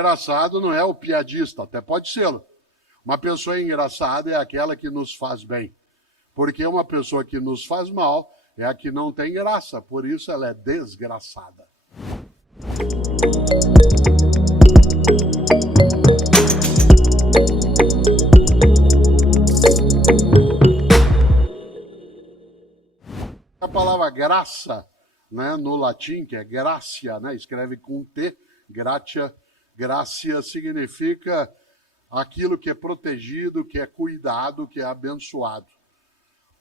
Engraçado não é o piadista, até pode ser. Uma pessoa engraçada é aquela que nos faz bem. Porque uma pessoa que nos faz mal é a que não tem graça, por isso ela é desgraçada. A palavra graça, né, no latim, que é gracia, né, escreve com T, gratia, gracia significa aquilo que é protegido, que é cuidado, que é abençoado.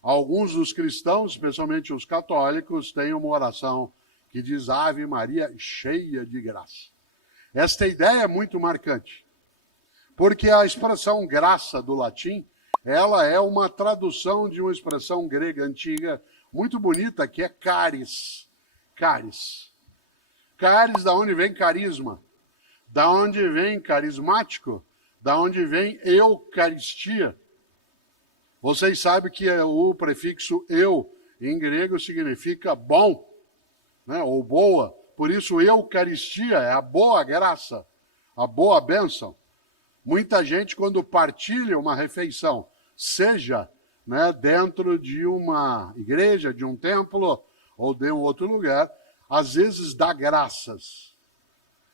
Alguns dos cristãos, especialmente os católicos, têm uma oração que diz Ave Maria cheia de graça. Esta ideia é muito marcante, porque a expressão graça do latim, ela é uma tradução de uma expressão grega antiga muito bonita, que é caris. Caris. Caris, da onde vem carisma? Da onde vem carismático? Da onde vem eucaristia? Vocês sabem que o prefixo eu, em grego, significa bom, né, ou boa. Por isso, eucaristia é a boa graça, a boa bênção. Muita gente, quando partilha uma refeição, seja, né, dentro de uma igreja, de um templo ou de um outro lugar, às vezes dá graças,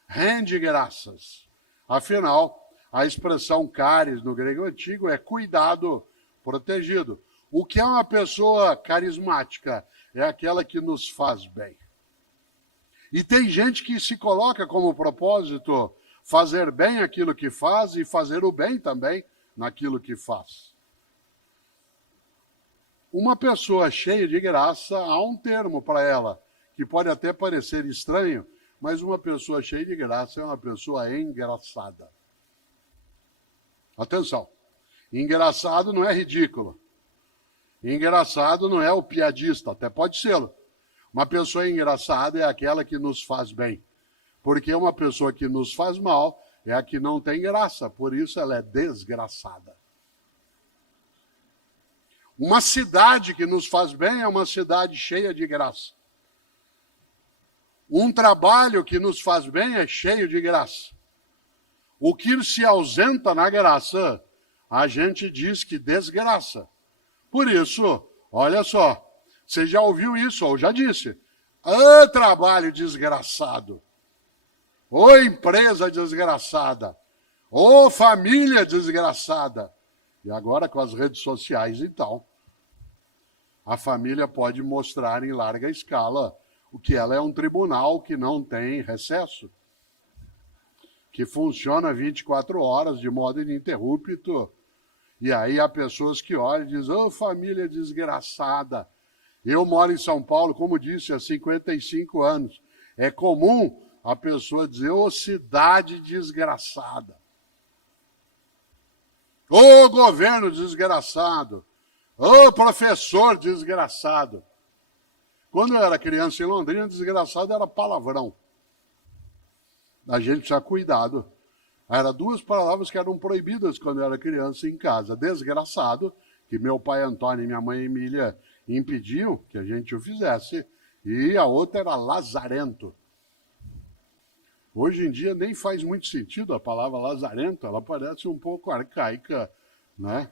rende graças. Afinal, a expressão caris no grego antigo é cuidado, protegido. O que é uma pessoa carismática? É aquela que nos faz bem. E tem gente que se coloca como propósito fazer bem aquilo que faz e fazer o bem também naquilo que faz. Uma pessoa cheia de graça, há um termo para ela, que pode até parecer estranho, mas uma pessoa cheia de graça é uma pessoa engraçada. Atenção, engraçado não é ridículo. Engraçado não é o piadista, até pode ser. Uma pessoa engraçada é aquela que nos faz bem. Porque uma pessoa que nos faz mal é a que não tem graça, por isso ela é desgraçada. Uma cidade que nos faz bem é uma cidade cheia de graça. Um trabalho que nos faz bem é cheio de graça. O que se ausenta na graça, a gente diz que desgraça. Por isso, olha só, você já ouviu isso ou já disse? Ô trabalho desgraçado, ô empresa desgraçada, ô família desgraçada. E agora com as redes sociais, então, a família pode mostrar em larga escala o que ela é um tribunal que não tem recesso, que funciona 24 horas de modo ininterrupto. E aí há pessoas que olham e dizem, ô família desgraçada. Eu moro em São Paulo, como disse, há 55 anos. É comum a pessoa dizer, ô cidade desgraçada. Ô governo desgraçado. Ô professor desgraçado. Quando eu era criança em Londrina, desgraçado era palavrão. A gente precisa cuidado. Eram duas palavras que eram proibidas quando eu era criança em casa. Desgraçado, que meu pai Antônio e minha mãe Emília impediam que a gente o fizesse. E a outra era lazarento. Hoje em dia nem faz muito sentido a palavra lazarento, ela parece um pouco arcaica, né?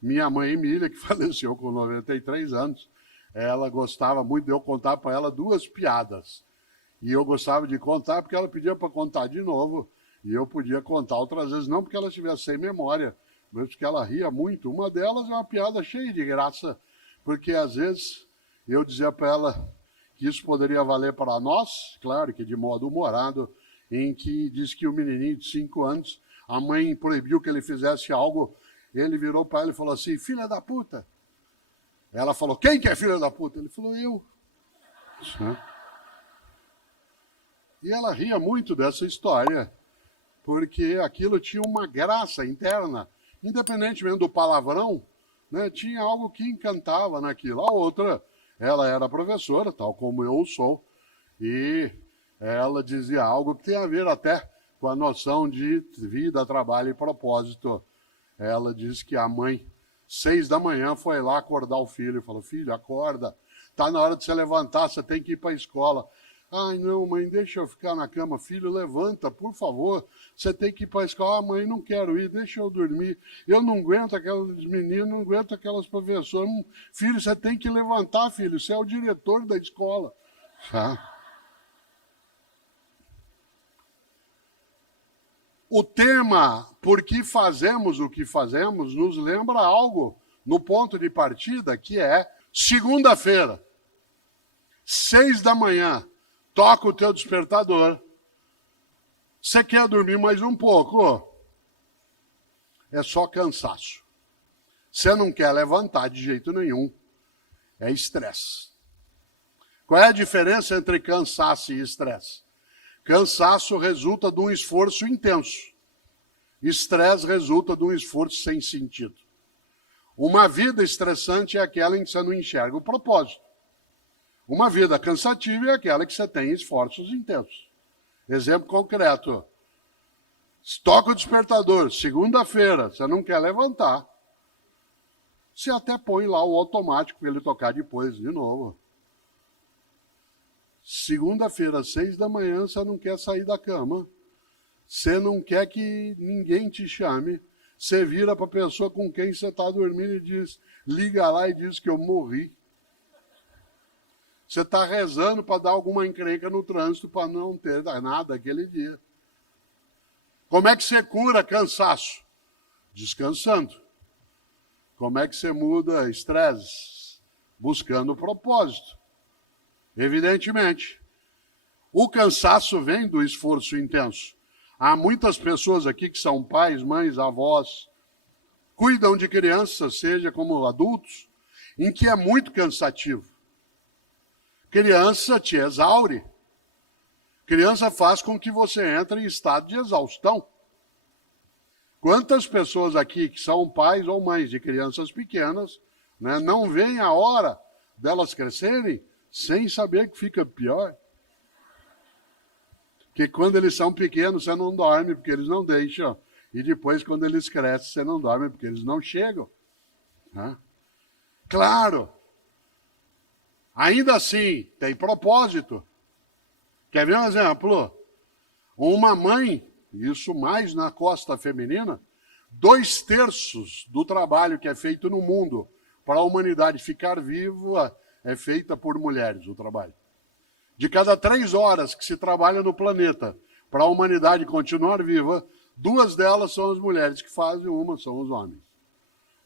Minha mãe Emília, que faleceu com 93 anos, ela gostava muito de eu contar para ela duas piadas. E eu gostava de contar porque ela pedia para contar de novo. E eu podia contar outras vezes, não porque ela estivesse sem memória, mas porque ela ria muito. Uma delas é uma piada cheia de graça, porque às vezes eu dizia para ela que isso poderia valer para nós, claro que de modo humorado, em que diz que o menininho de 5 anos, a mãe proibiu que ele fizesse algo, ele virou para ela e falou assim, filha da puta. Ela falou, quem que é filha da puta? Ele falou, eu. E ela ria muito dessa história, porque aquilo tinha uma graça interna, independentemente do palavrão, né, tinha algo que encantava naquilo. A outra, ela era professora, tal como eu sou, e ela dizia algo que tem a ver até com a noção de vida, trabalho e propósito. Ela disse que a mãe, 6 da manhã, foi lá acordar o filho e falou, filho, acorda, está na hora de você levantar, você tem que ir para a escola. Ai, não, mãe, deixa eu ficar na cama. Filho, levanta, por favor. Você tem que ir para a escola. Ah, mãe, não quero ir, deixa eu dormir. Eu não aguento aqueles meninos, não aguento aquelas professoras. Filho, você tem que levantar, filho. Você é o diretor da escola. Tá? O tema por que fazemos o que fazemos nos lembra algo no ponto de partida, que é segunda-feira, 6 da manhã, toca o teu despertador. Você quer dormir mais um pouco? É só cansaço. Você não quer levantar de jeito nenhum. É estresse. Qual é a diferença entre cansaço e estresse? Cansaço resulta de um esforço intenso. Estresse resulta de um esforço sem sentido. Uma vida estressante é aquela em que você não enxerga o propósito. Uma vida cansativa é aquela que você tem esforços intensos. Exemplo concreto. Toca o despertador, segunda-feira, você não quer levantar. Você até põe lá o automático para ele tocar depois de novo. Segunda-feira, 6 da manhã, você não quer sair da cama. Você não quer que ninguém te chame. Você vira para a pessoa com quem você está dormindo e diz, liga lá e diz que eu morri. Você está rezando para dar alguma encrenca no trânsito para não ter nada aquele dia. Como é que você cura cansaço? Descansando. Como é que você muda estresse? Buscando propósito. Evidentemente. O cansaço vem do esforço intenso. Há muitas pessoas aqui que são pais, mães, avós, cuidam de crianças, seja como adultos, em que é muito cansativo. Criança te exaure. Criança faz com que você entre em estado de exaustão. Quantas pessoas aqui que são pais ou mães de crianças pequenas, né, não veem a hora delas crescerem sem saber que fica pior? Que quando eles são pequenos, você não dorme porque eles não deixam. E depois, quando eles crescem, você não dorme porque eles não chegam. Né? Claro. Ainda assim, tem propósito. Quer ver um exemplo? Uma mãe, isso mais na costa feminina, 2/3 do trabalho que é feito no mundo para a humanidade ficar viva é feita por mulheres, o trabalho. De cada 3 horas que se trabalha no planeta para a humanidade continuar viva, 2 delas são as mulheres que fazem, uma são os homens.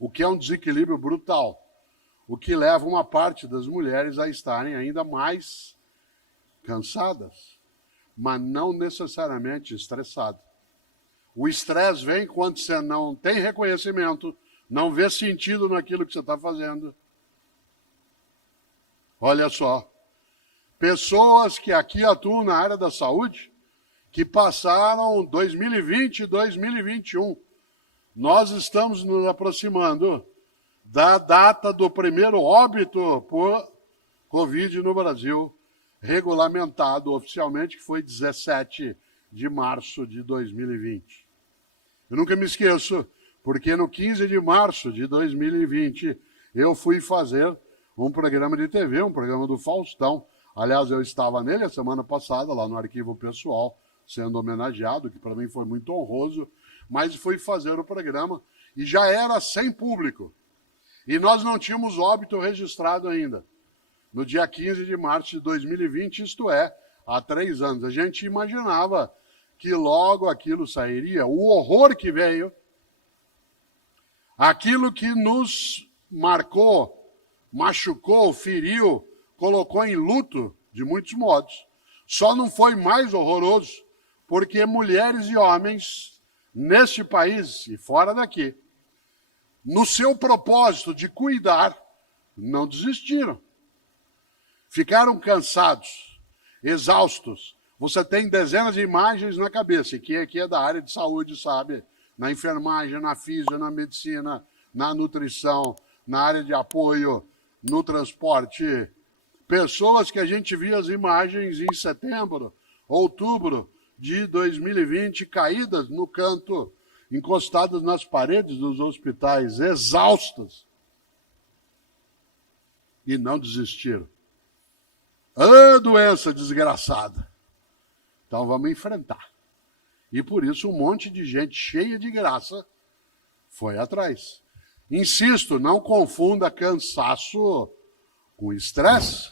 O que é um desequilíbrio brutal. O que leva uma parte das mulheres a estarem ainda mais cansadas, mas não necessariamente estressadas. O estresse vem quando você não tem reconhecimento, não vê sentido naquilo que você está fazendo. Olha só. Pessoas que aqui atuam na área da saúde, que passaram 2020 e 2021. Nós estamos nos aproximando da data do primeiro óbito por Covid no Brasil, regulamentado oficialmente, que foi 17 de março de 2020. Eu nunca me esqueço, porque no 15 de março de 2020, eu fui fazer um programa de TV, um programa do Faustão. Aliás, eu estava nele a semana passada, lá no Arquivo Pessoal, sendo homenageado, que para mim foi muito honroso, mas fui fazer o programa e já era sem público. E nós não tínhamos óbito registrado ainda. No dia 15 de março de 2020, isto é, há 3 anos. A gente imaginava que logo aquilo sairia, o horror que veio, aquilo que nos marcou, machucou, feriu, colocou em luto de muitos modos. Só não foi mais horroroso porque mulheres e homens neste país e fora daqui, no seu propósito de cuidar, não desistiram. Ficaram cansados, exaustos. Você tem dezenas de imagens na cabeça, e quem aqui é da área de saúde sabe, na enfermagem, na física, na medicina, na nutrição, na área de apoio, no transporte. Pessoas que a gente via as imagens em setembro, outubro de 2020, caídas no canto, encostadas nas paredes dos hospitais, exaustas. E não desistiram. Ah, doença desgraçada. Então vamos enfrentar. E por isso um monte de gente cheia de graça foi atrás. Insisto, não confunda cansaço com estresse.